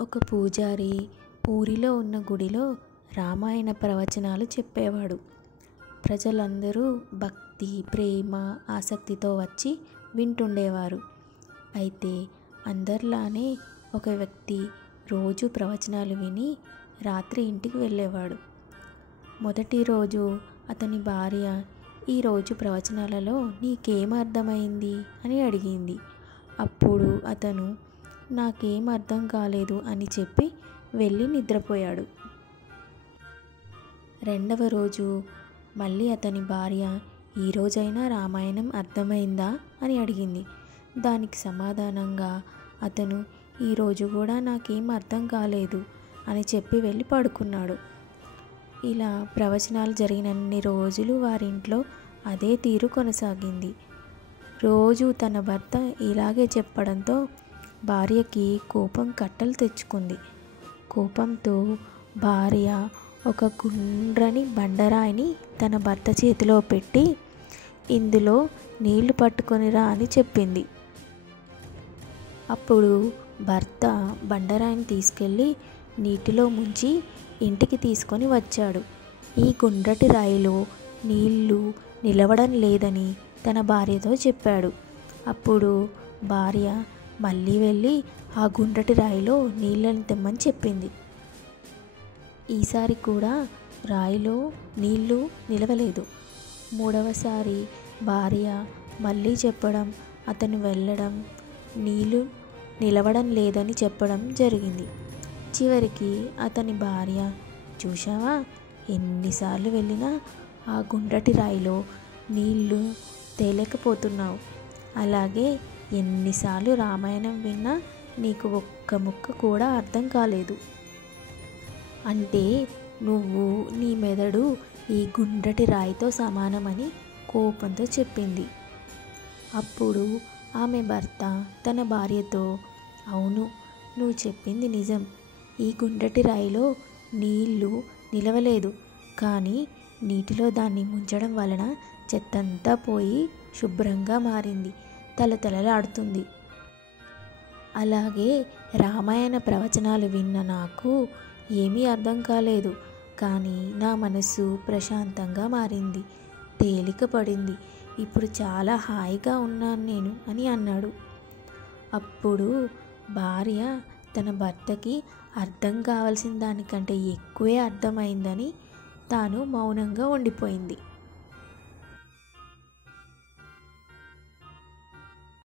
ఒక పూజారి ఊరిలో ఉన్న గుడిలో రామాయణ ప్రవచనాలు చెప్పేవాడు. ప్రజలందరూ భక్తి, ప్రేమ, ఆసక్తితో వచ్చి వింటుండేవారు. అయితే అందరిలానే ఒక వ్యక్తి రోజు ప్రవచనాలు విని రాత్రి ఇంటికి వెళ్ళేవాడు. మొదటి రోజు అతని భార్య, "ఈరోజు ప్రవచనాలలో నీకేం అర్థమైంది?" అని అడిగింది. అప్పుడు అతను, "నాకేం అర్థం కాలేదు" అని చెప్పి వెళ్ళి నిద్రపోయాడు. రెండవ రోజు మళ్ళీ అతని భార్య, "ఈరోజైనా రామాయణం అర్థమైందా?" అని అడిగింది. దానికి సమాధానంగా అతను, "ఈరోజు కూడా నాకేం అర్థం కాలేదు" అని చెప్పి వెళ్ళి పడుకున్నాడు. ఇలా ప్రవచనాలు జరిగినన్ని రోజులు వారింట్లో అదే తీరు కొనసాగింది. రోజు తన భర్త ఇలాగే చెప్పడంతో భార్యకి కోపం కట్టలు తెచ్చుకుంది. కోపంతో భార్య ఒక గుండ్రని బండరాయిని తన భర్త చేతిలో పెట్టి, "ఇందులో నీళ్లు పట్టుకొనిరా" అని చెప్పింది. అప్పుడు భర్త బండరాయిని తీసుకెళ్ళి నీటిలో ముంచి ఇంటికి తీసుకొని వచ్చాడు. ఈ గుండ్రటి రాయిలో నీళ్లు నిలవడం లేదని తన భార్యతో చెప్పాడు. అప్పుడు భార్య మళ్ళీ వెళ్ళి ఆ గుండ్రటి రాయిలో నీళ్ళని తెమ్మని చెప్పింది. ఈసారి కూడా రాయిలో నీళ్లు నిలవలేదు. మూడవసారి భార్య మళ్ళీ చెప్పడం, అతను వెళ్ళడం, నీళ్లు నిలవడం లేదని చెప్పడం జరిగింది. చివరికి అతని భార్య, "చూశావా, ఎన్నిసార్లు వెళ్ళినా ఆ గుండ్రటి రాయిలో నీళ్లు తేలేకపోతున్నావు. అలాగే ఎన్నిసార్లు రామాయణం విన్నా నీకు ఒక్క ముక్క కూడా అర్థం కాలేదు. అంటే నువ్వు, నీ మెదడు ఈ గుండ్రటి రాయితో సమానమని" కోపంతో చెప్పింది. అప్పుడు ఆమె భర్త తన భార్యతో, "అవును, నువ్వు చెప్పింది నిజం. ఈ గుండ్రటి రాయిలో నీళ్లు నిలవలేదు. కానీ నీటిలో దాన్ని ముంచడం వలన చెత్తంతా పోయి శుభ్రంగా మారింది, తలతలలాడుతుంది. అలాగే రామాయణ ప్రవచనాలు విన్న నాకు ఏమీ అర్థం కాలేదు. కానీ నా మనసు ప్రశాంతంగా మారింది, తేలిక పడింది. ఇప్పుడు చాలా హాయిగా ఉన్నాను నేను" అని అన్నాడు. అప్పుడు భార్య తన భర్తకి అర్థం కావాల్సిన దానికంటే ఎక్కువే అర్థమైందని తాను మౌనంగా ఉండిపోయింది.